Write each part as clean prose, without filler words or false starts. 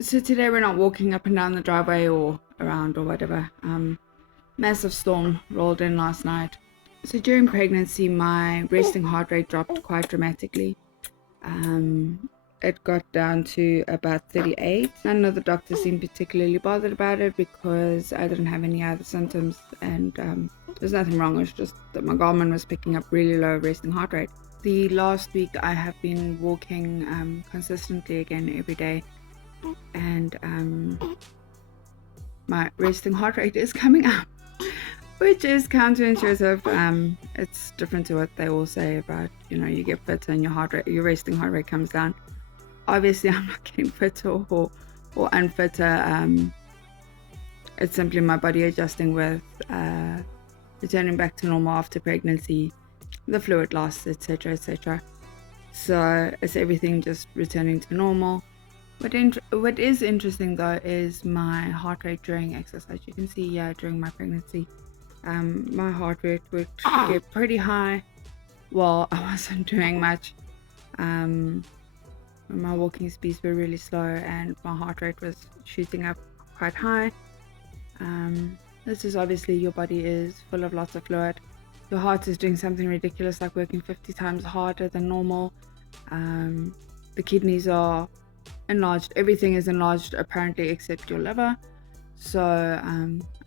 So today we're not walking up and down the driveway or around or whatever. Massive storm rolled in last night. So during pregnancy, my resting heart rate dropped quite dramatically. It got down to about 38. None of the doctors seemed particularly bothered about it because I didn't have any other symptoms, and there's nothing wrong. It's just that my Garmin was picking up really low resting heart rate. The last week I have been walking consistently again every day, and my resting heart rate is coming up, which is counterintuitive. It's different to what they all say about, you get fitter and your resting heart rate comes down. Obviously I'm not getting fitter or unfitter. It's simply my body adjusting with returning back to normal after pregnancy, the fluid loss, etc. So it's everything just returning to normal. What is interesting though is my heart rate during exercise. You can see during my pregnancy, my heart rate would get pretty high while I wasn't doing much. My walking speeds were really slow and my heart rate was shooting up quite high. This is obviously your body is full of lots of fluid. Your heart is doing something ridiculous like working 50 times harder than normal. The kidneys are enlarged. Everything is enlarged apparently except your liver. So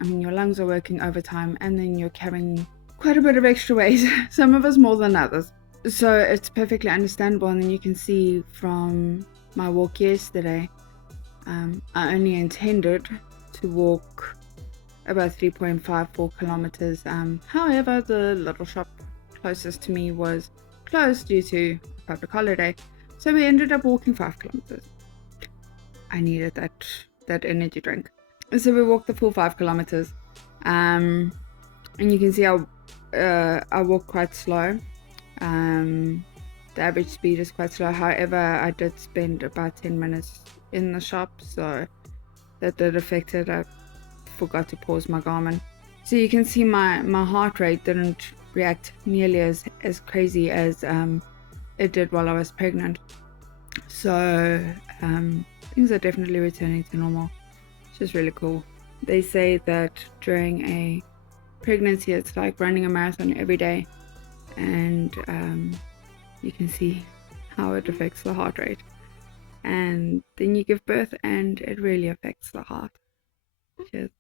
your lungs are working overtime, and then you're carrying quite a bit of extra weight, some of us more than others. So it's perfectly understandable. And then you can see from my walk yesterday, I only intended to walk about 3.54 kilometers. However, the little shop closest to me was closed due to public holiday, so we ended up walking 5 kilometers. I needed that energy drink, so we walked the full 5 kilometers. And you can see I walk quite slow. The average speed is quite slow. However, I did spend about 10 minutes in the shop, so that did affect it. I forgot to pause my Garmin, so you can see my heart rate didn't react nearly as crazy as it did while I was pregnant. So things are definitely returning to normal, which is really cool. They say that during a pregnancy it's like running a marathon every day, and you can see how it affects the heart rate. And then you give birth and it really affects the heart. Cheers.